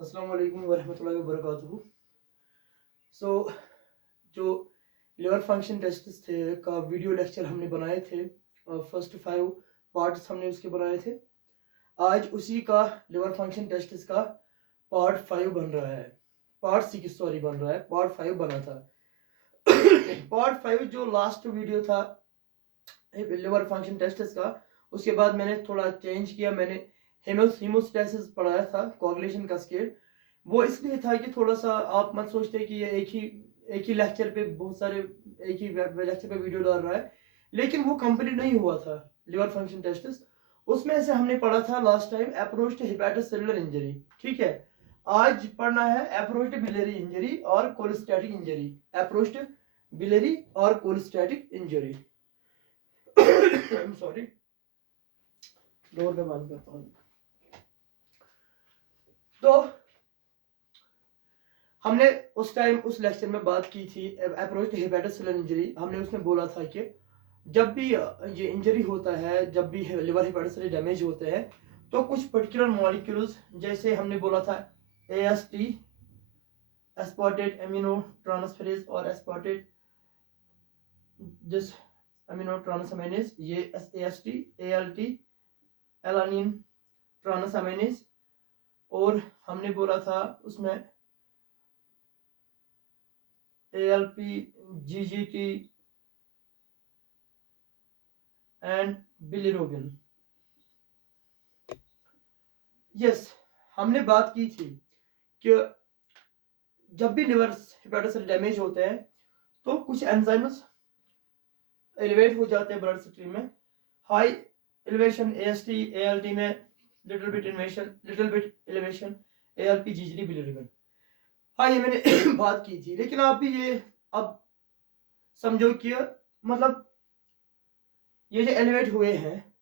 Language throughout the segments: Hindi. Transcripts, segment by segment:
अस्सलाम वालेकुम वरहमतुल्लाहि वबरकातुहू। सो जो लिवर फंक्शन टेस्ट थे का वीडियो लेक्चर हमने बनाए थे, फर्स्ट 5 पार्ट्स हमने उसके बनाए थे। आज उसी का लिवर फंक्शन टेस्ट का पार्ट 5 बन रहा है, पार्ट 6 सॉरी बन रहा है, पार्ट 5 बना था। पार्ट 5 जो लास्ट वीडियो था लिवर फंक्शन टेस्ट का, उसके बाद मैंने थोड़ा चेंज किया। मैंने हीमोस्टैसिस पढ़ाया था, कोagulation का स्केल। वो इसलिए था कि थोड़ा सा आप मत सोचते कि ये एक ही लेक्चर पे बहुत सारे एक ही लेक्चर पे वीडियो डाल रहा है, लेकिन वो कंप्लीट नहीं हुआ था लिवर फंक्शन टेस्ट। उसमें से हमने पढ़ा था last time approach to hepatocellular injury. ठीक है, आज पढ़ना है अप्रोच टू बिलियरी इंजरी और कोलेस्टैटिक इंजरी। अप्रोच टू बिलियरी और कोलेस्टैटिक इंजरी। सॉरी, डोर पे बंद करता हूँ। तो हमने उस टाइम उस लेक्चर में बात की थी अप्रोच टू हेपेटोसेलुलर इंजरी। हमने उसमें बोला था कि जब भी ये इंजरी होता है, जब भी लिवर हेपेटोसेलुलर डैमेज होते हैं, तो कुछ पर्टिकुलर मॉलिक्यूल्स, जैसे हमने बोला था एएसटी एस्पार्टेट एमिनो ट्रांसफेरेज और एस्पार्टेट दिस अमीनो ट्रांसअमाइनेज, ये एएसटी एएलटी एलानिन ट्रांसअमाइनेज, और हमने बोला था उसमें ALP GGT and bilirubin. Yes, हमने बात की थी कि जब भी लिवर हेपेटोसेलुलर डैमेज होते हैं तो कुछ एंजाइम्स एलिवेट हो जाते हैं ब्लड स्ट्रीम में। हाई एलिवेशन एएसटी एएलटी में, little bit elevation ALP GGT bilirubin. हाँ, ये मैंने बात की थी, लेकिन आप भी ये अब समझो कि मतलब ये जो एलिवेट हुए हैं,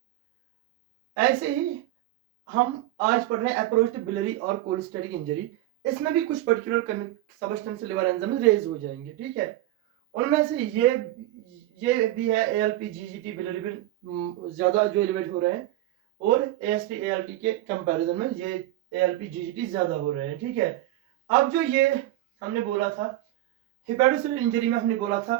ऐसे ही हम आज पढ़ रहे हैं अप्रोच टू बिलियरी और कोलेस्टेटिक इंजरी। इसमें भी कुछ particular substance liver enzyme raise हो जाएंगे। ठीक है, उनमें से ये भी है एएलपी जीजीटी बिलिरुबिन ज्यादा जो एलिवेट हो रहे हैं, और एएसटी एएलटी के कंपैरिजन में ये एएलपी जीजीटी ज्यादा हो रहे हैं। ठीक है, अब जो ये हमने बोला था हेपेटोसेलुलर इंजरी में, हमने बोला था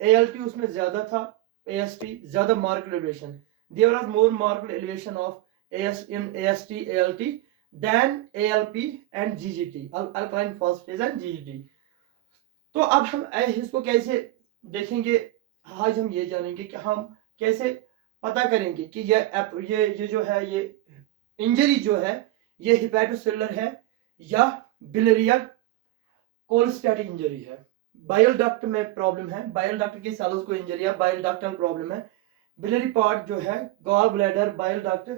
एएलटी उसमें ज्यादा था, एएसटी ज्यादा marked elevation, there was more marked elevation of AST ALT than ALP and GGT, alkaline phosphatase and GGT। तो अब हम इसको कैसे देखेंगे, आज हम ये जानेंगे कि हम कैसे पता करेंगे कि ये जो है, ये इंजरी जो है, ये हिपैटोसेलुलर है या बिलियरी कोलेस्टैटिक इंजरी है। बाइल डक्ट में प्रॉब्लम है, बाइल डक्ट के सेल्स को इंजरी है, बाइल डक्टल प्रॉब्लम है। बिलियरी पार्ट जो है, गॉल ब्लैडर, बाइल डक्ट,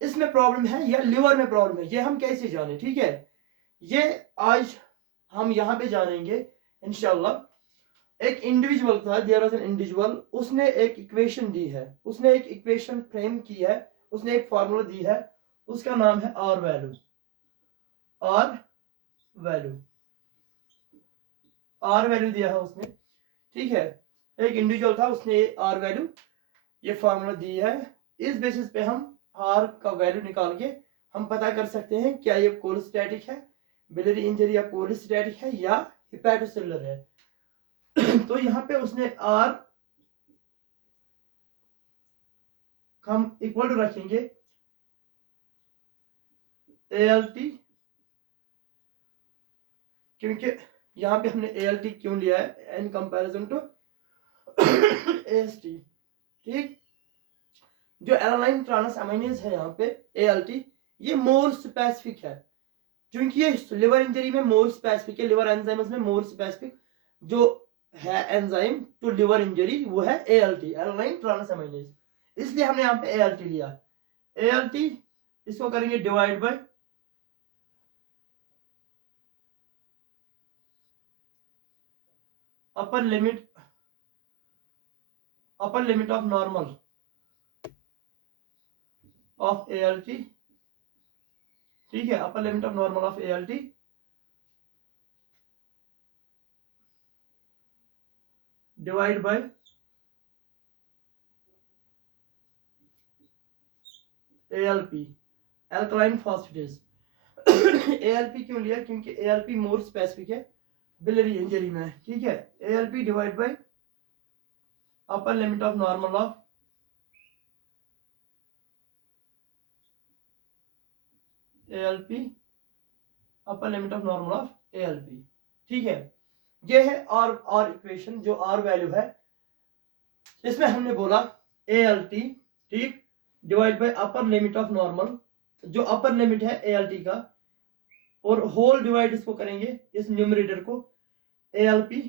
इसमें प्रॉब्लम है या लिवर में प्रॉब्लम है, ये हम कैसे जाने। ठीक है, ये आज हम यहाँ पे जानेंगे इंशाल्लाह। एक इंडिविजुअल था, देयर वाज एन इंडिविजुअल, उसने एक इक्वेशन दी है, उसने एक इक्वेशन फ्रेम की है, उसने एक फार्मूला दी है, उसका नाम है R value. R value, R value दिया है उसने। ठीक है, एक इंडिविजुअल था, उसने आर वैल्यू, ये फार्मूला दी है। इस बेसिस पे हम आर का वैल्यू निकाल के हम पता कर सकते हैं क्या ये कोलेस्टैटिक है, बिलियरी इंजरी या कोलेस्टैटिक है या हिपैटोसेलुलर है। तो यहाँ पे उसने आर हम इक्वल टू रखेंगे एएलटी, क्योंकि यहाँ पे हमने एएलटी क्यों लिया है इन कंपैरिजन टू एएसटी। ठीक, जो एलानाइन ट्रांसअमाइनेज है यहाँ पे एएलटी, ये मोर स्पेसिफिक है, क्योंकि ये लिवर इंजरी में मोर स्पेसिफिक है, लिवर एंजाइम्स में मोर स्पेसिफिक जो है एंजाइम टू लिवर इंजरी वो है एएलटी, एलानाइन ट्रांसअमाइनेज, इसलिए हमने यहाँ पे एएलटी लिया। एएलटी इसको करेंगे divide by upper limit of normal of ALT. ठीक है, upper limit of normal of ALT divide by ALP. Alkaline phosphatase. ALP क्यों लिया? क्योंकि ALP मोर स्पेसिफिक है बिलियरी इंजरी में, ठीक है। ALP divide by upper limit of normal of ALP upper limit of normal of ALP, ठीक है। ये है और इक्वेशन जो R वैल्यू है, इसमें हमने बोला ALT, ठीक, divide by upper limit of normal, जो अपर लिमिट है ALT का, और होल डिवाइड इसको करेंगे इस न्यूमरेटर को ALP,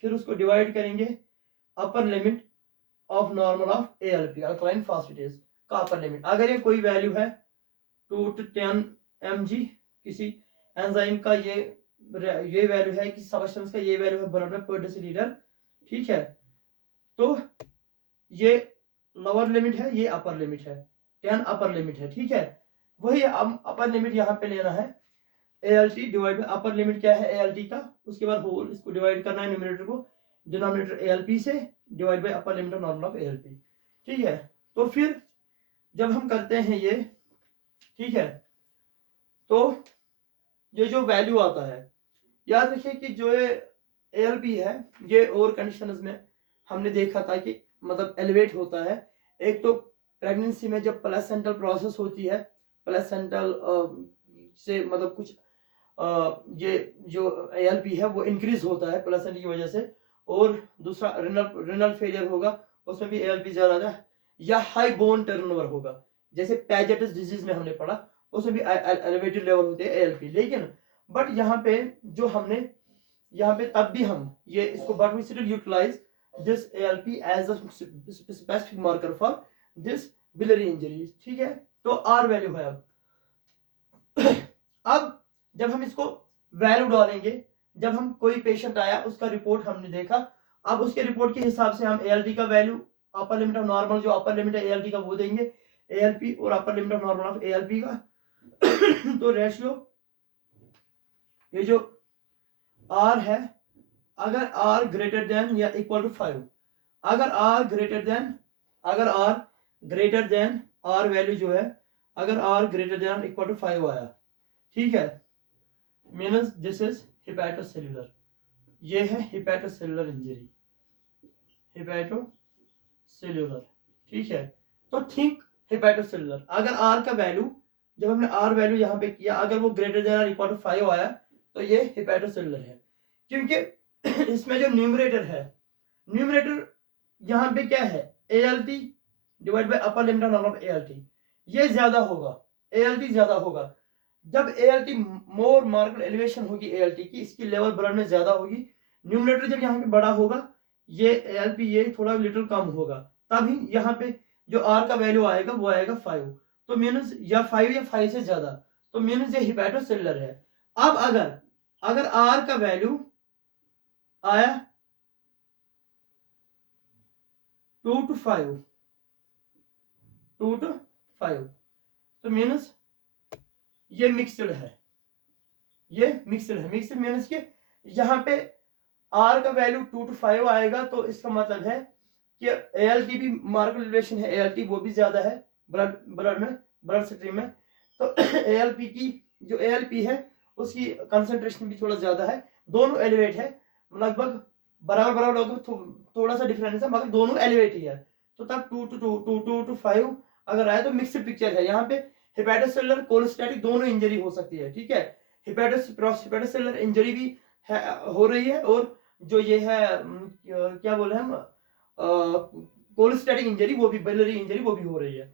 फिर उसको डिवाइड करेंगे upper limit of normal of ALP alkaline phosphatase का अपर लिमिट। अगर ये कोई वैल्यू है 2 to 10 mg किसी एंजाइम का, ये वैल्यू है, किसी सब्सटेंस का ये वैल्यू है ब्लड में पर डेसीलीटर, ठीक है, तो ये लोअर लिमिट है, ये अपर लिमिट है, 10 अपर लिमिट है, ठीक है। वही अपर लिमिट यहाँ पे लेना है ALT divide by upper limit क्या है ALT का, उसके बाद होल इसको डिवाइड करना है न्यूमरेटर को डिनोमिनेटर ALP से, divide by upper limit of normal of ALP, ठीक है। तो फिर जब हम करते हैं ये, ठीक है, तो ये जो वैल्यू आता है, याद रखिए कि जो ये ALP है, ये और कंडीशंस में हमने देखा था कि मतलब एलिवेट होता है। एक तो प्रेगनेंसी में जब प्लेसेंटल प्रोसेस होती है, प्लेसेंटल से मतलब कुछ ये जो ALP है वो इंक्रीज होता है प्लेसेंटा की वजह से, और दूसरा रेनल फेलियर होगा, उसमें भी ALP ज्यादा है, या हाई बोन टर्नओवर होगा, जैसे पैजेटिस डिजीज में हमने पढ़ा, उसमें भी एलिवेटेड लेवल होते हैं ALP। लेकिन बट यहाँ पे जो हमने यहाँ पे तब भी हम ये इसको but we still utilize this ALP as a specific marker for this biliary injuries, ठीक है। तो R वैल्यू है। अब जब हम इसको वैल्यू डालेंगे, जब हम कोई पेशेंट आया उसका रिपोर्ट हमने देखा, अब उसके रिपोर्ट के हिसाब से हम ALT का value, upper limit of normal जो अपर लिमिट है ALT का वो देंगे, ALP और upper limit of normal of ALP का। तो रेशियो ये जो R है, अगर R ग्रेटर देन या इक्वल टू 5, अगर R greater than R value जो है, अगर R greater than equal to 5 आया, ठीक है, मीन्स दिस इज हिपैटोसेल्युलर, ये है हिपैटोसेल्युलर इंजरी, हिपैटोसेल्युलर, ठीक है। तो थिंक हिपैटोसेल्युलर, अगर R का वैल्यू, जब हमने R वैल्यू यहाँ पे किया, अगर वो ग्रेटर देन इक्वल टू 5 आया तो ये हिपैटोसेल्युलर है, क्योंकि इसमें जो न्यूमरेटर है, न्यूमरेटर यहाँ पे क्या है ALT divide by upper limit of normal of ALT, ये ज्यादा होगा, ALT ज्यादा होगा। जब ALT मोर मार्कड एलिवेशन होगी ALT की, इसकी लेवल ब्लड में ज्यादा होगी, न्यूमरेटर जब यहाँ पे बड़ा होगा, ये ALP ये थोड़ा लिटिल कम होगा, तभी यहाँ पे जो R का वैल्यू आएगा वो आएगा 5, तो मीनस या 5 से ज्यादा, तो मीनस ये हिपैटोसेल्युलर है। अब अगर R का वैल्यू आया 2 to 5, तो मीनस ये मिक्सड है, मिक्सड मीनस के यहाँ पे R का वैल्यू 2 to 5 आएगा, तो इसका मतलब है कि ALT भी मार्कड एलिवेशन है, ALT वो भी ज्यादा है ब्लड स्ट्रीम में, तो ALP की जो ALP है उसकी कंसंट्रेशन भी थोड़ा ज्यादा है, दोनों एलिवेट है, लगभग बराबर लगभग थोड़ा सा डिफरेंस है, मगर दोनों एलिवेट ही है। तो तब 2 to 5 अगर आए तो मिक्स्ड पिक्चर है, यहाँ पे हिपैटोसेल्युलर कोलोस्टैटिक दोनों इंजरी हो सकती है, ठीक है। हिपैटोसेल्युलर इंजरी भी हो रही है, और जो ये है क्या बोले हम कोलोस्टैटिक इंजरी, वो भी बिलियरी इंजरी वो भी हो रही है।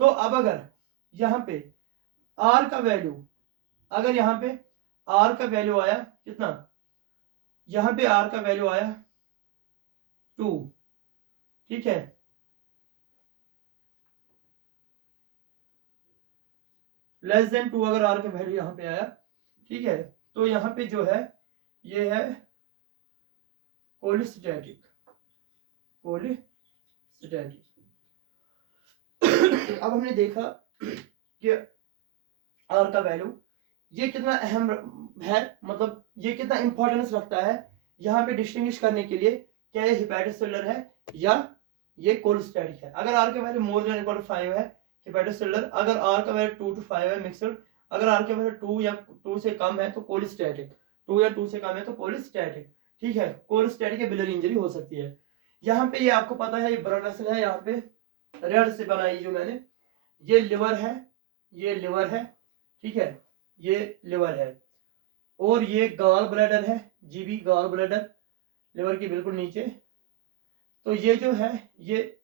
तो अब अगर यहाँ पे R का वैल्यू, अगर यहाँ पे R का वैल्यू आया कितना, यहाँ पे R का वैल्यू आया 2, ठीक है, लेस देन 2 अगर R का वैल्यू यहाँ पे आया, ठीक है, तो यहाँ पे जो है ये है कोलिस्टैटिक। अब हमने देखा कि R का वैल्यू ये कितना अहम है, मतलब ये कितना इंपॉर्टेंस रखता है यहाँ पे डिस्टिंग्विश करने के लिए, क्या ये हिपैटोसेल्युलर है या ये कोलोस्टैटिक है। अगर R का value more than equal to 5 है, हेपेटोसेलुलर, अगर आर का वैल्यू 2 to 5 है मिक्सड, अगर आर का वैल्यू 2 या 2 से कम है तो कोलिस्टैटिक, 2 या 2 से कम है तो कोलिस्टैटिक, ठीक है। कोलिस्टैटिक या बिलियरी इंजरी हो सकती है। यहाँ पे ये आपको पता है, ये ब्लड वेसल है, यहाँ पे रेड से बनाई जो मैंने, ये लिवर है, ये लिवर है, ठीक है, ये लिवर है, और ये गॉल ब्लैडर है, जीबी गॉल ब्लैडर, लिवर के बिल्कुल नीचे। तो ये जो है, ये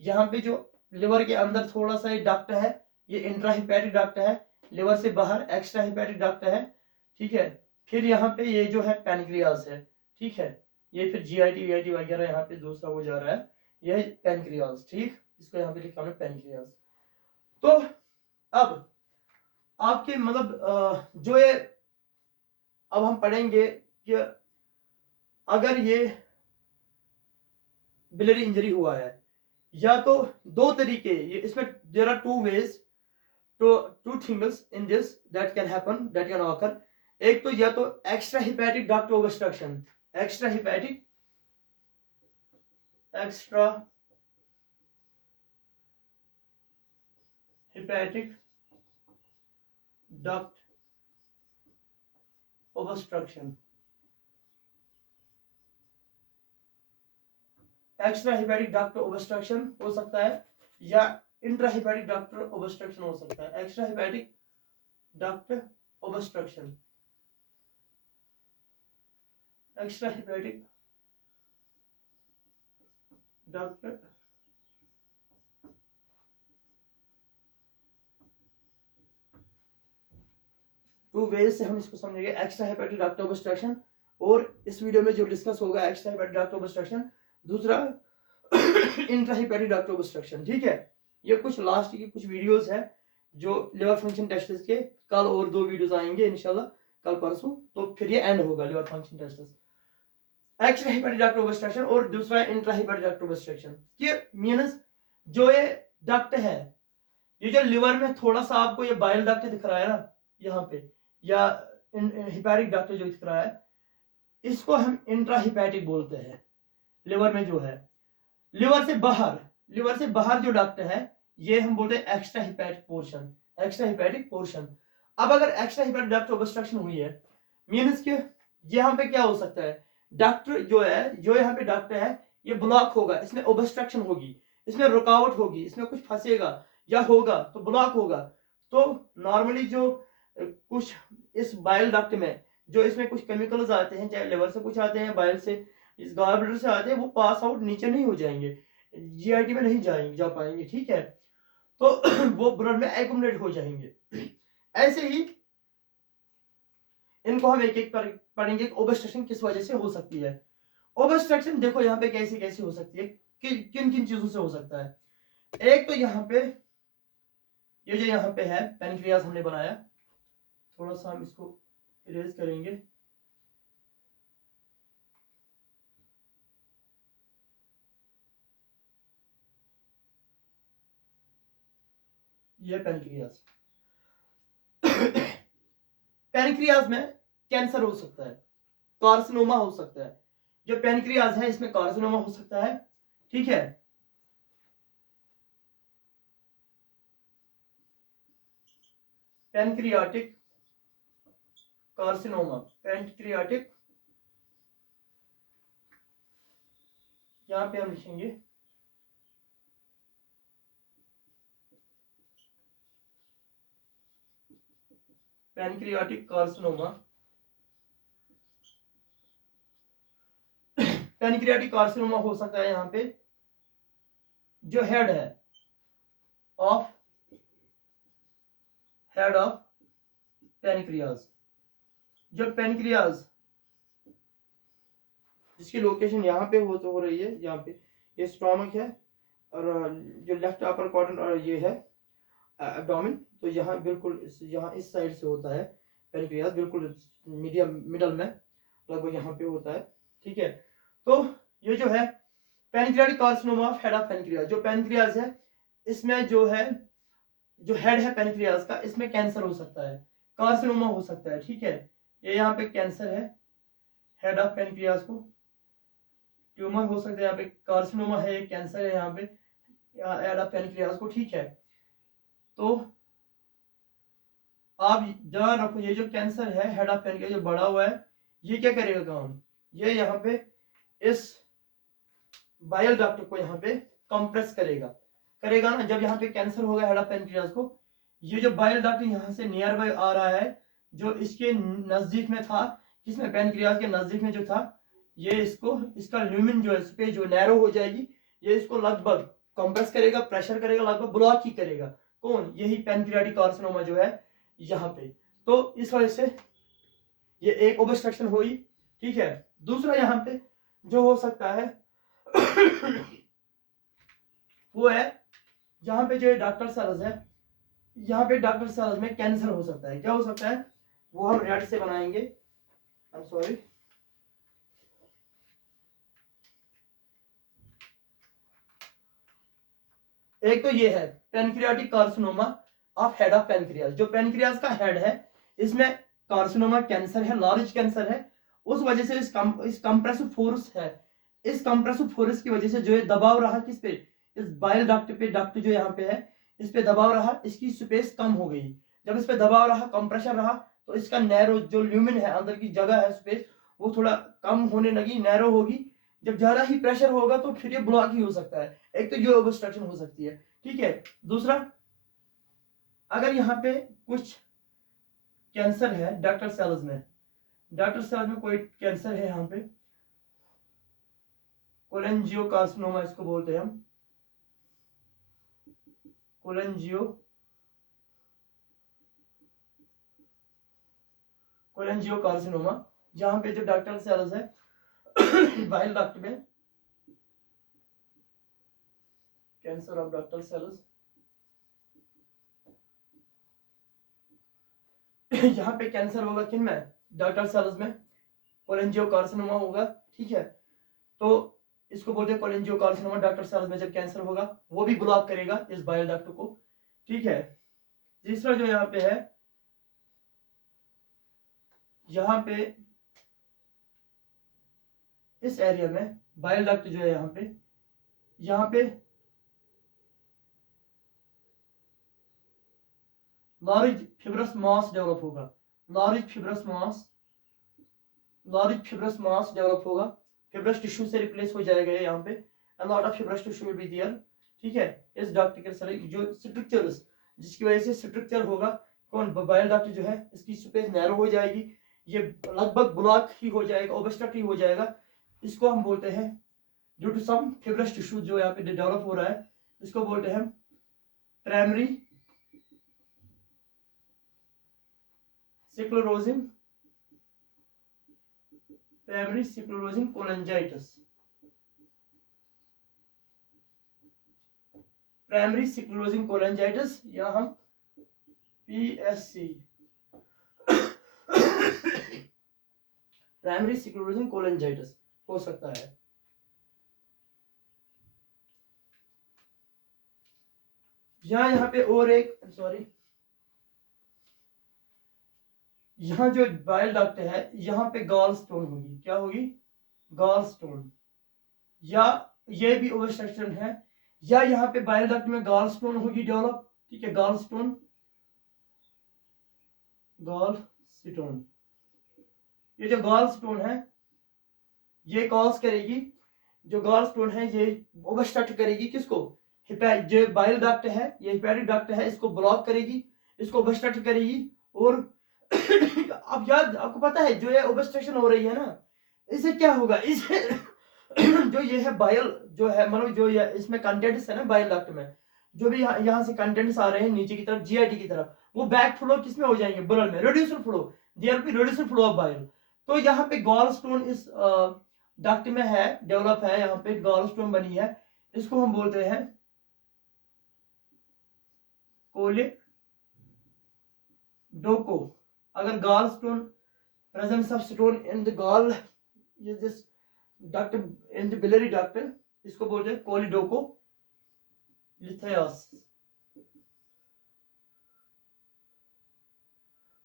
यहाँ पे जो लिवर के अंदर थोड़ा सा डक्ट है, ये इंट्राहिपैटिक डक्ट है, लिवर से बाहर एक्स्ट्रा हिपैटिक डक्ट है, ठीक है। फिर यहाँ पे ये जो है पैनक्रियाज है, ठीक है, ये फिर जीआईटी वीआईटी वगैरह यहाँ पे दूसरा वो जा रहा है, ये पैनक्रियाज, ठीक, इसको यहाँ पे लिखा है पैनक्रियाज। तो अब आपके मतलब जो ये अब हम पढ़ेंगे कि अगर ये बिलियरी इंजरी हुआ है, या तो दो तरीके, ये इसमें there are two ways, two things in this that can happen, that can occur. एक तो या तो extra hepatic duct obstruction, extra hepatic duct obstruction, extra hepatic duct obstruction हो सकता है, या इंट्रा हिपैटिक डक्ट ओबस्ट्रक्शन हो सकता है। Extra hepatic duct obstruction, extra hepatic duct, two ways से हम इसको समझेंगे, एक्स्ट्रा हेपेटिक डक्ट ऑब्स्ट्रक्शन, और इस वीडियो में जो डिस्कस होगा एक्स्ट्रा हेपेटिक डक्ट ऑब्स्ट्रक्शन, दूसरा इंट्रा हेपेटिक डक्ट ऑब्स्ट्रक्शन, ठीक है। ये कुछ लास्ट की कुछ वीडियोस है जो लिवर फंक्शन टेस्ट के, कल और 2 वीडियोस आएंगे इंशाल्लाह, कल परसों, तो फिर ये एंड होगा liver function test. Extra hepatic duct obstruction और दूसरा इंट्रा हेपेटिक डक्ट ऑब्स्ट्रक्शन, ये मींस जो ये डक्ट है, ये जो लिवर में थोड़ा सा आपको ये बाइल डक्ट दिख रहा है ना यहाँ पे, या हिपैटिक डक्ट जो दिख रहा है, इसको हम इंट्राहिपैटिक बोलते हैं। लिवर में जो है, लिवर से बाहर जो डक्ट है, ये हम बोलते हैं extra hepatic portion, extra hepatic portion. अब अगर एक्स्ट्रा हिपैटिक डक्ट ऑब्स्ट्रक्शन हुई है, मींस कि यहाँ पे क्या हो सकता है, डक्ट जो है, जो यहाँ पे डक्ट है, ये ब्लॉक होगा, इसमें ऑब्स्ट्रक्शन होगी, इसमें रुकावट होगी, इसमें कुछ फंसेगा या होगा तो ब्लॉक होगा। तो नॉर्मली जो कुछ इस बाइल डक्ट में जो इसमें कुछ केमिकल्स आते हैं, चाहे लिवर से कुछ आते हैं, बाइल से, इस गॉल ब्लैडर से आते हैं, वो पास आउट नीचे नहीं हो जाएंगे, जीआईटी में नहीं जाएंगे, जा पाएंगे, ठीक है। तो वो ब्लड में एक्युमुलेट हो जाएंगे। ऐसे ही इनको हम एक एक पर पढ़ेंगे, ओबस्ट्रक्शन किस वजह से हो सकती है। ओबस्ट्रक्शन देखो यहाँ पे कैसे कैसे हो सकती है, किन किन चीजों से हो सकता है। एक तो यहाँ पे ये जो यहाँ पे है पैनक्रियाज हमने बनाया, थोड़ा सा हम इसको इरेज करेंगे, ये पैनक्रियाज। पैनक्रियाज में कैंसर हो सकता है, कार्सिनोमा हो सकता है, जो पैनक्रियाज है इसमें कार्सिनोमा हो सकता है, ठीक है। पैनक्रियाटिक कार्सिनोमा, पैनक्रियाटिक, यहां पे हम लिखेंगे पैनक्रियाटिक कार्सिनोमा। पैनक्रियाटिक कार्सिनोमा हो सकता है यहाँ पे जो हेड है ऑफ पैनक्रियाज, जो पैनक्रियाज जिसकी लोकेशन यहाँ पे हो रही है, यहाँ पे ये स्टोमक है, और जो लेफ्ट अपर क्वाड्रेंट और ये है एब्डोमेन, तो यहाँ बिल्कुल यहाँ इस साइड से होता है पैनक्रियाज, बिल्कुल मीडियम मिडल में लगभग यहाँ पे होता है, ठीक है। तो ये जो है pancreatic carcinoma of head of pancreas, जो पैनक्रियाज है इसमें जो है, जो हेड है पैनक्रियाज का, इसमें कैंसर हो सकता है, कार्सिनोमा हो सकता है, ठीक है। ये यहाँ पे कैंसर है हेड ऑफ पैनक्रियाज को, ट्यूमर हो सकता है, यहाँ पे कार्सिनोमा है, कैंसर है यहाँ पे हेड ऑफ पैनक्रियाज को, ठीक है। तो आप ध्यान रखो, ये जो कैंसर है हेड ऑफ पेन का जो बड़ा हुआ है, ये क्या करेगा काम, ये यहाँ पे इस बाइल डक्ट को यहाँ पे कंप्रेस करेगा ना। जब यहाँ पे कैंसर होगा हेड ऑफ पेनक्रियाज को, ये जो बाइल डक्ट यहाँ से नियर बाय आ रहा है, जो इसके नजदीक में था, किसमें, पेनक्रियाज के नजदीक में जो था, ये इसका ल्यूमिन जो है स्पेस जो नैरो हो जाएगी, ये इसको लगभग कंप्रेस करेगा, प्रेशर करेगा, लगभग ब्लॉक ही करेगा। कौन, यही पेनक्रियाटिक कार्सिनोमा जो है यहाँ पे। तो इस वजह से ये एक ओबस्ट्रक्शन हुई, ठीक है। दूसरा यहाँ पे जो हो सकता है वो है यहाँ पे जो डॉक्टर सेल्स है, यहाँ पे डॉक्टर सेल्स में कैंसर हो सकता है। क्या हो सकता है वो हम रेड से बनाएंगे, आई एम सॉरी। एक तो ये है pancreatic carcinoma of head of pancreas, जो पेनक्रियाज का हेड है इसमें कार्सिनोमा कैंसर है, लार्ज कैंसर है। उस वजह से इस कंप्रेसिव फोर्स है, इस कंप्रेसिव फोर्स की वजह से जो है दबाव रहा किस पे, इस बाइल डक्ट पे, डक्ट जो यहाँ पे है इस पे दबाव रहा, इसकी स्पेस कम हो गई। जब इस पे दबाव रहा, कंप्रेशर रहा, तो इसका नैरो जो ल्यूमिन है, अंदर की जगह है स्पेस, वो थोड़ा कम होने लगी, नैरो होगी। जब ज्यादा ही प्रेशर होगा तो फिर ये ब्लॉक ही हो सकता है। एक तो ये ऑब्स्ट्रक्शन हो सकती है, ठीक है। दूसरा, अगर यहाँ पे कुछ कैंसर है डक्टल सेल्स में, डक्टल सेल्स में कोई कैंसर है यहाँ पे, कोलेंजियोकार्सिनोमा इसको बोलते हैं हम, कोलेंजियोकार्सिनोमा, जहाँ पे जो डक्टल सेल्स है बाइल डक्ट में, कैंसर ऑफ डक्टल सेल्स, यहाँ पे कैंसर होगा किन में, डक्टल सेल्स में, कोलेंजियोकार्सिनोमा होगा, ठीक है। तो इसको बोलते हैं कोलेंजियोकार्सिनोमा। डक्टल सेल्स में जब कैंसर होगा वो भी ब्लॉक करेगा इस बाइल डक्ट को, ठीक है। तीसरा जो यहाँ पे है, यहाँ पे इस एरिया में बाइल डक्ट जो है यहाँ पे लार्ज फिब्रस मास डेवलप होगा, लार्ज फिब्रस मास डेवलप होगा, फिब्रस टिश्यू से रिप्लेस हो जाएगा यहाँ पे, a lot of fibrous tissue will be there, ठीक है। इस डक्ट के सारे जो स्ट्रक्चर्स, जिसकी वजह से स्ट्रक्चर होगा कौन, बाइल डक्ट जो है इसकी स्पेस नैरो हो जाएगी, ये लगभग ब्लॉक ही हो जाएगा, ओबस्ट्रक्ट ही हो जाएगा। इसको हम बोलते हैं due to some fibrous tissue जो यहाँ पे डेवलप हो रहा है, इसको बोलते हैं primary sclerosis, primary sclerosis cholangitis, primary sclerosis cholangitis, या हम PSC, प्राइमरी स्क्लेरोसिस कोलेंजाइटिस हो सकता है। यहाँ पे और एक, सॉरी, यहाँ जो बाइल डक्ट है यहाँ पे गॉल स्टोन होगी, क्या होगी, गॉल स्टोन, या ये भी ओबस्ट्रक्शन है, या यहाँ पे बाइल डक्ट में गॉल स्टोन होगी डेवलप, ठीक है। गॉल स्टोन, ये जो गॉल स्टोन है ये कॉज करेगी, जो गॉल स्टोन है ये ओबस्ट्रक्ट करेगी किसको, जो बाइल डक्ट है, ये हिपैटिक डक्ट है, इसको ब्लॉक करेगी, इसको ओबस्ट्रक्ट करेगी। और अब याद, आपको पता है जो ये ओबस्ट्रक्शन हो रही है ना, इससे क्या होगा, इसे जो ये है बाइल जो है, मतलब जो ये इसमें कंटेंट्स है ना बाइल डक्ट में, जो भी यहाँ से कंटेंट्स आ रहे हैं नीचे की तरफ, GIT की तरफ, वो बैक फ्लो किसमें हो जाएंगे, ब्लड में, reducer flow, there be reducer flow of bile. तो यहाँ पे गॉल स्टोन इस डक्ट में है, डेवलप है, यहाँ पे गॉल स्टोन बनी है, इसको हम बोलते हैं कोलिडोको। अगर gall stone, presence of stone in the gall, ये this duct in the biliary duct, इसको बोलते हैं कोलिडोको लिथेयस,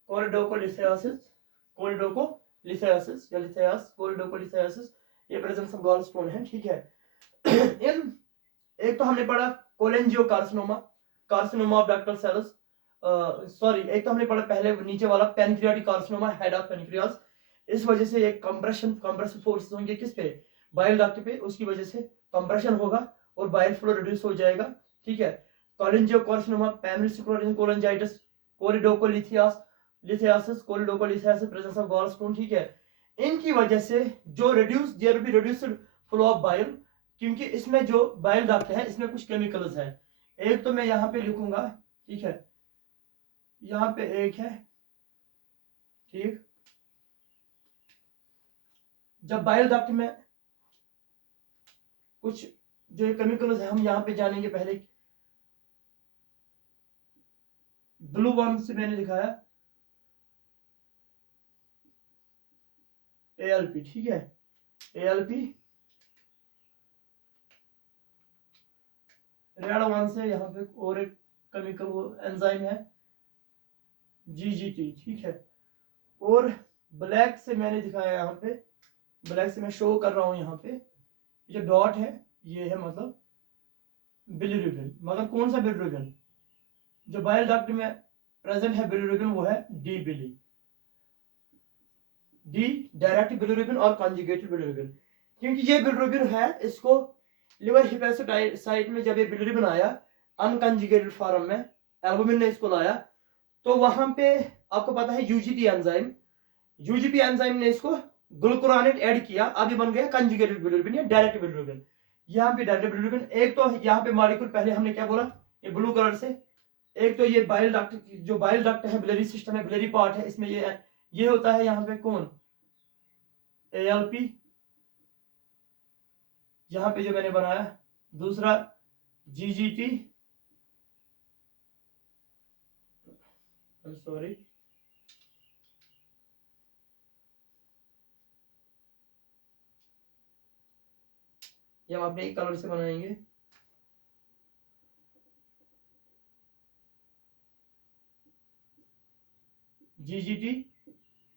कोलिडोकोलिथेसिस या लिथेयस, कोलिडोकोलिथेसिस, ये प्रेजेंस ऑफ गॉल स्टोन है, ठीक है। इन एक तो हमने पढ़ा cholangiocarcinoma, carcinoma of ductal cells, sorry एक तो हमने पढ़ा पहले नीचे वाला pancreatic carcinoma, head of pancreas. इस वजह से एक कंप्रेसिव फोर्सेस होंगे किस पे, बाइल डक्ट पे, उसकी वजह से कंप्रेशन होगा और बाइल फ्लो रिड्यूस हो जाएगा। ठीक है, कॉलेंजियोकार्सिनोमा, पैमिलिस cholangitis, choledocholithiasis lithiasis, choledocholithiasis, presence of gallstone. ठीक है, इनकी वजह से जो reduce there be reduced flow of bile, क्योंकि इसमें जो बाइल डक्ट है इसमें कुछ केमिकल्स है। एक तो मैं यहाँ पे लिखूंगा, ठीक है, यहाँ पे एक है, ठीक, जब बाइल डक्ट में कुछ जो केमिकल्स है हम यहाँ पे जानेंगे। पहले ब्लू वन से मैंने दिखाया ALP, ठीक है, ALP। रेड वन से यहाँ पे और एक केमिकल वो एंजाइम है GGT, ठीक है। और ब्लैक से मैंने दिखाया यहाँ पे, ब्लैक से मैं शो कर रहा हूँ यहाँ पे, जो डॉट है ये है मतलब बिलिरुबिन। मगर कौन सा बिलिरुबिन, जो बाइल डक्ट में प्रेजेंट है बिलिरुबिन वो है डी बिली, डी डायरेक्ट बिलिरुबिन और कॉन्जुगेटेड बिलिरुबिन। क्योंकि ये बिलिरुबिन है, इसको लिवर हिपेटोसाइट में जब ये बिलिरुबिन आया अनकॉन्जुगेटेड फॉर्म में, एल्बुमिन ने इसको लाया, तो वहां पे आपको पता है यूजीपी एंजाइम ने इसको ग्लूकुरानेट ऐड किया, अभी बन गया कंजुगेटेड बिलिरुबिन या डायरेक्ट बिलिरुबिन। यहाँ पे डायरेक्ट बिलिरुबिन, एक तो यहाँ पे मॉलिक्यूल पहले हमने क्या बोला, ये ब्लू कलर से, एक तो ये बाइल डक्ट, जो बाइल डक्ट है बिलियरी सिस्टम है, बिलियरी पार्ट है, इसमें ये होता है यहाँ पे कौन, ALP, यहाँ पे जो मैंने बनाया। दूसरा GGT, सॉरी, ये हम अपने एक कलर से बनाएंगे, GGT,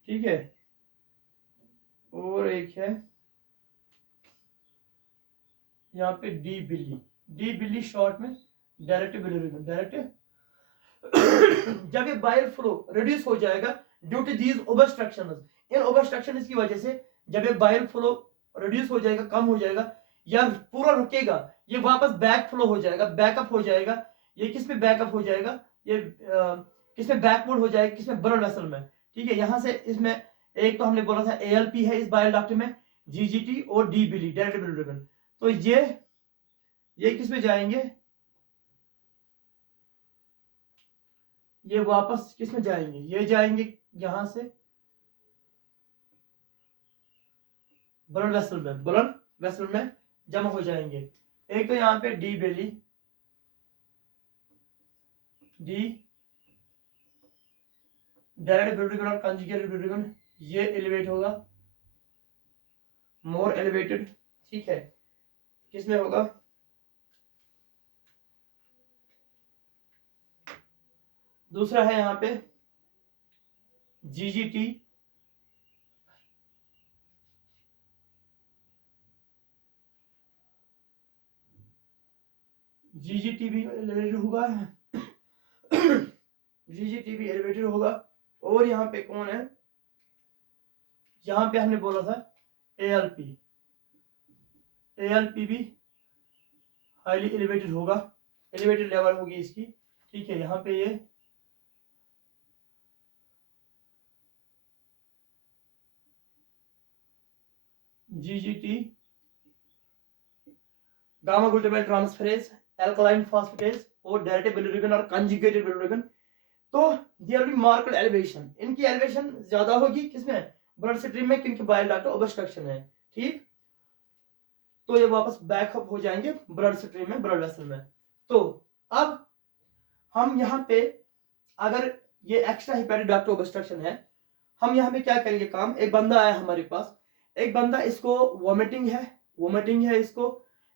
ठीक है। और एक है यहाँ पे डी बिली शॉर्ट में डायरेक्ट बिलिरुबिन, डायरेक्ट। जब ये बाइल फ्लो रिड्यूस हो जाएगा ड्यू टू दीज ओबस्ट्रक्शंस, इन ओबस्ट्रक्शंस की वजह से जब ये बाइल फ्लो रिड्यूस हो जाएगा, कम हो जाएगा या पूरा रुकेगा, ये वापस बैक फ्लो हो जाएगा, बैकअप हो जाएगा। ये किस में बैकअप हो जाएगा, ये किस में बैकवर्ड हो जाएगा, किस में, ब्लड वेसल में। ठीक है, यहां से इसमें एक तो हमने बोला था ALP है इस बाइल डक्ट में, GGT और डी बिली डायरेक्ट बिलिरुबिन। तो ये किस में जाएंगे, ये वापस किस में जाएंगे, ये जाएंगे यहां से ब्लड वेसल में जमा हो जाएंगे। एक तो यहाँ पे डी बिली, डी डायरेक्ट बिलिरुबिन और कंजुगेटेड बिलिरुबिन, ये एलिवेट होगा, मोर एलिवेटेड, ठीक है, किसमें होगा, दूसरा है यहाँ पे GGT, GGT भी एलिवेटेड होगा, GGT भी एलिवेटेड होगा। और यहाँ पे कौन है, यहाँ पे हमने बोला था ALP भी हाईली एलिवेटेड होगा, एलिवेटेड लेवल होगी इसकी। ठीक है, यहाँ पे ये GGT, gamma glutamate transferase, alkaline phosphatase और डायरेक्ट बिलिरुबिन और कंजुगेटेड बिलिरुबिन। तो there will be marked elevation, इनकी एलिवेशन ज्यादा होगी किसमें, ब्लड स्ट्रीम में, क्योंकि बाइल डक्ट ओबस्ट्रक्शन है। ठीक, तो ये वापस बैकअप हो जाएंगे ब्लड स्ट्रीम में, ब्लड वेसल में। तो अब हम यहाँ पे अगर ये एक्स्ट्रा हेपेटिक डक्ट ओबस्ट्रक्शन है, हम यहाँ पे क्या करेंगे काम, एक बंदा आया हमारे पास, एक बंदा इसको वोमिटिंग है,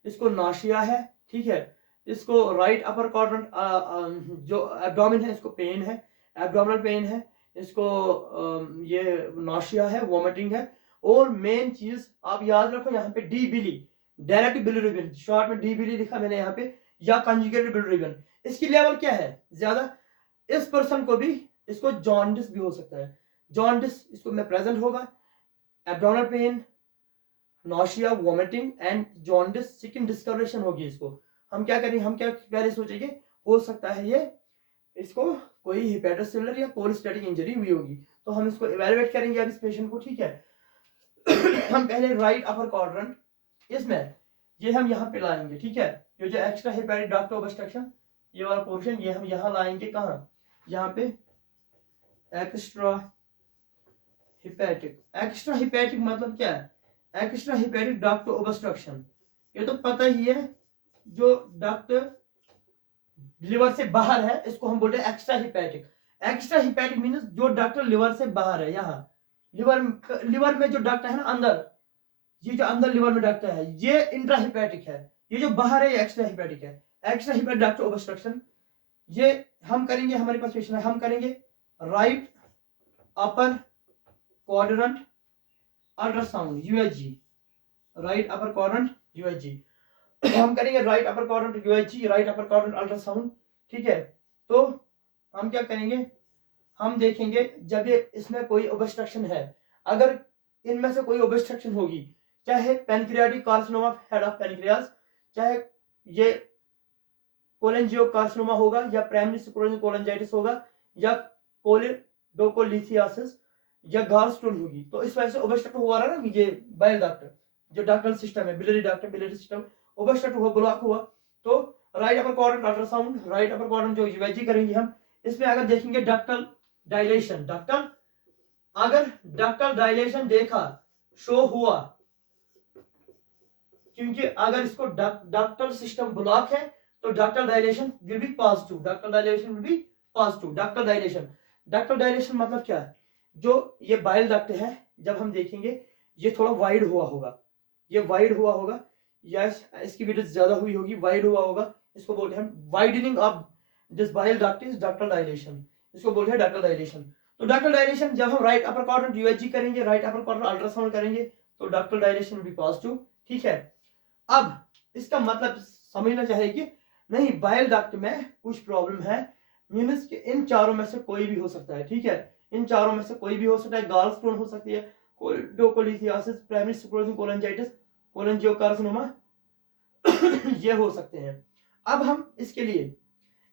इसको नाशिया है, ठीक है, इसको राइट अपर क्वाड्रेंट जो एब्डोमेन है इसको पेन है, एब्डोमिनल पेन है, इसको ये नाशिया है, वोमिटिंग है। और मेन चीज आप याद रखो यहाँ पे डी बिली, डायरेक्ट बिलिरुबिन, शॉर्ट में डी बिली लिखा मैंने यहाँ पे, या कंजुगेटेड बिलिरुबिन, इसकी लेवल क्या है ज्यादा, इस पर्सन को भी इसको जॉन्डिस भी हो सकता है, जॉन्डिस इसको में प्रेजेंट होगा, abdominal pain, nausea, vomiting and jaundice, skin discoloration होगी इसको। हम क्या करेंगे, हम क्या पहले सोचेंगे, हो सकता है ये इसको कोई हिपेटोसेलुलर या कोलेस्टेटिक इंजरी हुई होगी, तो हम इसको इवेलुएट करेंगे अब इस पेशेंट को, ठीक है। हम पहले राइट अपर क्वाड्रेंट इसमें ये हम यहाँ पे लाएंगे, ठीक है। ये जो एक्स्ट्रा हेपेटिक डक्ट ऑब्स्ट्रक्शन ये वाला पोर्शन ये हम यहाँ लाएंगे, कहाँ, यहाँ पे एक्स्ट्रा हिपैटिक। एक्स्ट्रा हिपैटिक मतलब क्या है, एक्स्ट्रा हिपैटिक डक्ट ऑब्स्ट्रक्शन, ये तो पता ही है, जो डक्ट लिवर से बाहर है इसको हम बोलते हैं extra hepatic. Extra hepatic means जो डक्ट लिवर से बाहर है, यहाँ लिवर में जो डक्ट है ना अंदर, ये जो अंदर लिवर में डक्ट है ये इंट्रा हिपैटिक है, ये जो बाहर है ये एक्स्ट्रा हिपैटिक है। एक्स्ट्रा हिपैटिक डक्ट ऑब्स्ट्रक्शन ये हम करेंगे, हमारे पास पेशेंट है, हम करेंगे right upper quadrant ultrasound USG, right upper quadrant USG हम करेंगे, right upper quadrant USG, right upper quadrant ultrasound, ठीक है। तो हम क्या करेंगे, हम देखेंगे जब ये इसमें कोई ऑब्स्ट्रक्शन है, अगर इनमें से कोई ऑब्स्ट्रक्शन होगी, चाहे pancreatic carcinoma head of pancreas, चाहे ये कोलेंजियोकार्सिनोमा होगा, या प्राइमरी सिकुलेशन कोलेंजाइटिस होगा, या कोलिडोकोलिथियासिस, या गॉलस्टोन होगी, तो इस वजह से ऑब्स्ट्रक्ट हुआ रहा ना, ये बाइल डक्ट जो डक्टल सिस्टम है, biliary duct, biliary system obstruct हुआ, ब्लॉक हुआ, तो right upper quadrant ultrasound, right upper quadrant जो यूएचजी करेंगे हम, इसमें अगर देखेंगे डक्टल डायलेशन, डक्टल अगर डक्टल डायलेशन देखा, शो हुआ, क्योंकि अगर इसको डक्टल सिस्टम ब्लॉक है तो ductal dilation will be positive, ductal dilation will be positive. Ductal dilation, ductal dilation मतलब क्या है, जो ये बाइल डक्ट है जब हम देखेंगे ये थोड़ा वाइड हुआ होगा, ये वाइड हुआ होगा, या इसकी विड्थ ज्यादा हुई होगी, वाइड हुआ होगा, इसको बोलते हैं widening of this bile duct is ductal dilation, इसको बोलते हैं डक्टल डायलेशन। तो डक्टल डायलेशन जब हम राइट अपर क्वाड्रेंट यूएचजी करेंगे, राइट अपर क्वाड्रेंट अल्ट्रासाउंड करेंगे, तो डक्टल डायलेशन भी पॉजिटिव, ठीक है। अब इसका मतलब समझना चाहिए कि नहीं बाइल डक्ट में कुछ प्रॉब्लम है, मींस कि इन चारों में से कोई भी हो सकता है, ठीक है, इन चारों में से कोई भी हो सकता है, गॉलस्टोन हो सकती है, कोलिडोकोलिथियासिस, प्राइमरी सिकुलेशन कोलेंजाइटिस, कोलेंजियोकार्सिनोमा ये हो सकते हैं। अब हम इसके लिए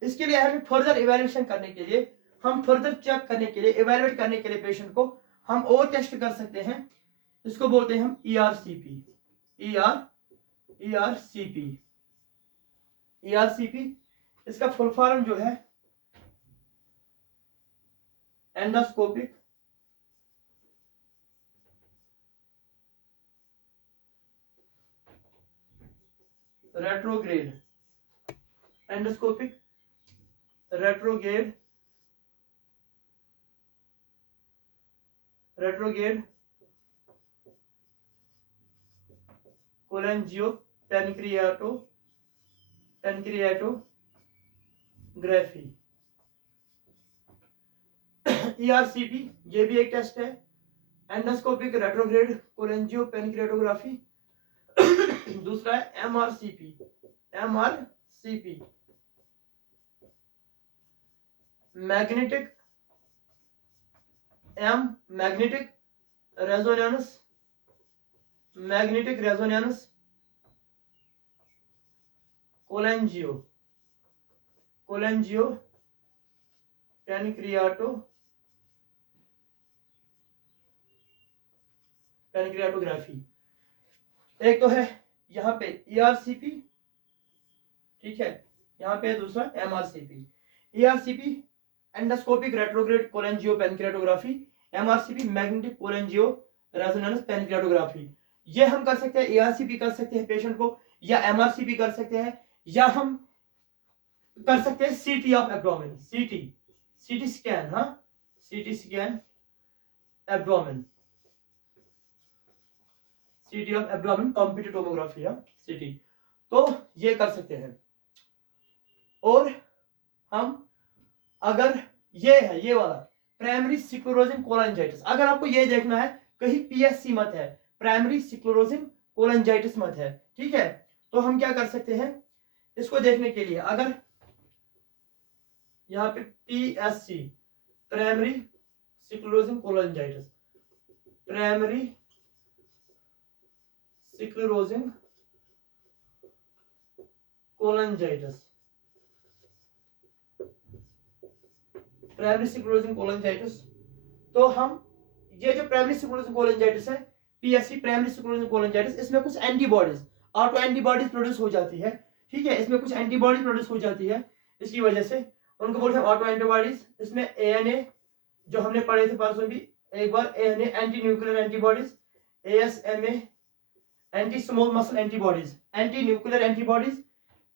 हमें फर्दर इवैल्यूएशन करने के लिए, हम फर्दर चेक करने के लिए, इवैल्यूएट करने के लिए पेशेंट को हम और टेस्ट कर सकते हैं, इसको बोलते हैं हम ईआरसीपी, ईआरसीपी इसका फुल फॉर्म जो है endoscopic retrograde, endoscopic retrograde cholangiopancreatography, ERCP ये भी एक टेस्ट है, एंडोस्कोपिक रेट्रोग्रेड कोलेंजियो पैनक्रियाटोग्राफी। दूसरा है एमआरसीपी, मैग्नेटिक रेजोनेंस कोलेंजियो पैनक्रियाटोग्राफी। एक तो है यहाँ पे ईआरसीपी, ठीक है, यहाँ पे दूसरा MRCP. ERCP endoscopic retrograde cholangiopancreatography, MRCP magnetic cholangio resonance pancreatography. ये हम कर सकते हैं, ईआरसीपी कर सकते हैं पेशेंट को, या एमआरसीपी कर सकते हैं, या हम कर सकते हैं सीटी ऑफ एब्डोमेन, सीटी स्कैन, हाँ सीटी स्कैन एब्डोमेन, सीटी ऑफ एब्डोमेन कंप्यूटर टोमोग्राफी, हाँ सीटी, तो ये कर सकते हैं। और हम अगर ये है ये वाला प्राइमरी स्क्लेरोसिस कोलेंजाइटिस, अगर आपको ये देखना है कहीं पीएससी मत है, प्राइमरी स्क्लेरोसिस कोलेंजाइटिस मत है, ठीक है, तो हम क्या कर सकते हैं इसको देखने के लिए, अगर यहाँ पे PSC primary sclerosis cholangitis, primary sclerosis cholangitis, primary sclerosis cholangitis. तो हम ये जो प्राइमरी स्क्लेरोसिस कोलांजाइटिस है, PSC प्राइमरी स्क्लेरोसिस कोलांजाइटिस, इसमें कुछ एंटीबॉडीज, ऑटो एंटीबॉडीज प्रोड्यूस हो जाती है, ठीक है, इसमें कुछ एंटीबॉडीज प्रोड्यूस हो जाती है, इसकी वजह से उनको बोलते हैं ऑटो एंटीबॉडीज। इसमें ANA जो हमने पढ़े थे परसों भी एक बार, ANA anti nuclear antibodies, ASMA anti small muscle antibodies, anti nuclear antibodies.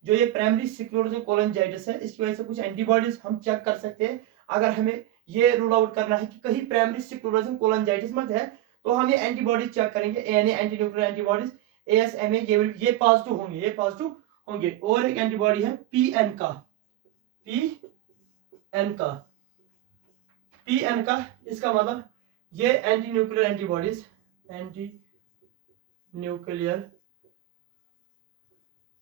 जो ये प्राइमरी स्क्लेरोसिस कोलांजाइटिस है, इसकी वजह से कुछ एंटीबॉडीज हम चेक कर सकते हैं। अगर हमें ये रूल आउट करना है कि कहीं प्राइमरी स्क्लेरोसिस कोलांजाइटिस मत है, तो हम ये एंटीबॉडीज चेक करेंगे, ANA anti nuclear antibodies, ASMA ये पॉजिटिव होंगे, ये पॉजिटिव होंगे। और एक एंटीबॉडी है PN का, PN का इसका मतलब ये anti nuclear antibodies, anti nuclear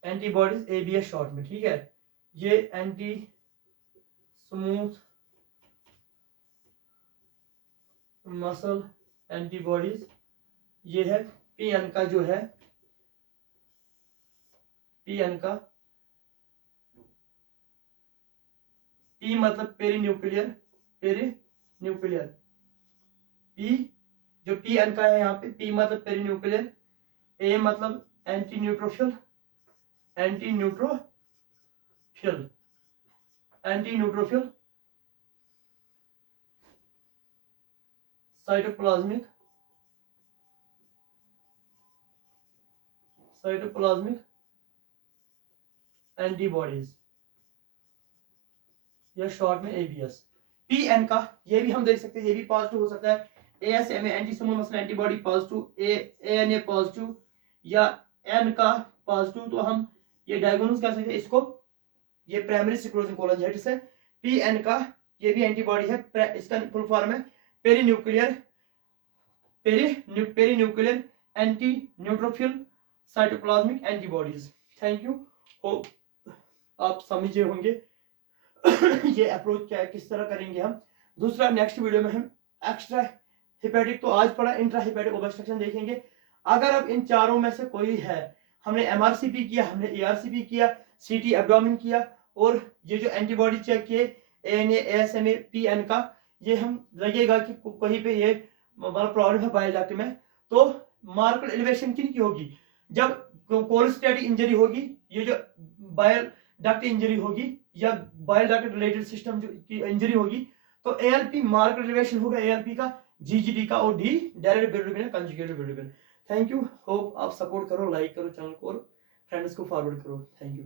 antibodies, ABS short में, ठीक है। ये एंटी स्मूथ मसल एंटीबॉडीज, ये है PN का, जो है PN का, P मतलब पेरी न्यूक्लियर, P जो PN का है यहाँ पे, P मतलब पेरी न्यूक्लियर, A मतलब एंटी न्यूट्रोफिल, साइटोप्लाज्मिक एंटीबॉडीज, या शॉर्ट में ABS। PN का ये भी हम देख सकते हैं, ये भी पॉजिटिव हो सकता है, ASMA anti small muscle antibody positive, ANA positive, या N का पॉजिटिव। तो हम ये डायग्नोज कर सकते हैं इसको, ये प्राइमरी स्क्लेरोसिस कोलांजाइटिस है। PN का ये भी एंटीबॉडी है, इसका फुल फॉर्म है peri nuclear anti neutrophil cytoplasmic antibodies. Thank you, hope आप समझे होंगे ये अप्रोच क्या है, किस तरह करेंगे हम। दूसरा नेक्स्ट वीडियो में हम एक्स्ट्रा हिपैटिक, तो आज पढ़ा, इंट्रा हिपैटिक ऑब्स्ट्रक्शन देखेंगे। अगर अब इन चारों में से कोई है, हमने MRCP किया, हमने ARCP किया, CT एब्डोमेन किया, और ये जो एंटीबॉडी चेक किए ANA ASMA PN का, ये हम लगेगा कि कहीं पे ये प्रॉब्लम है बाइल डक्ट में, तो मार्कर एलिवेशन किन की होगी, जब कोलेस्टेटिक इंजरी होगी, ये जो बाइल डक्ट इंजरी होगी, या बाइल डक्ट रिलेटेड सिस्टम जो की इंजरी होगी, तो ALP मार्कर एलिवेशन होगा, ALP का, GGD का, और D direct bilirubin, conjugated bilirubin. Thank you, hope आप सपोर्ट करो, लाइक करो चैनल को और फ्रेंड्स को फॉरवर्ड करो। Thank you.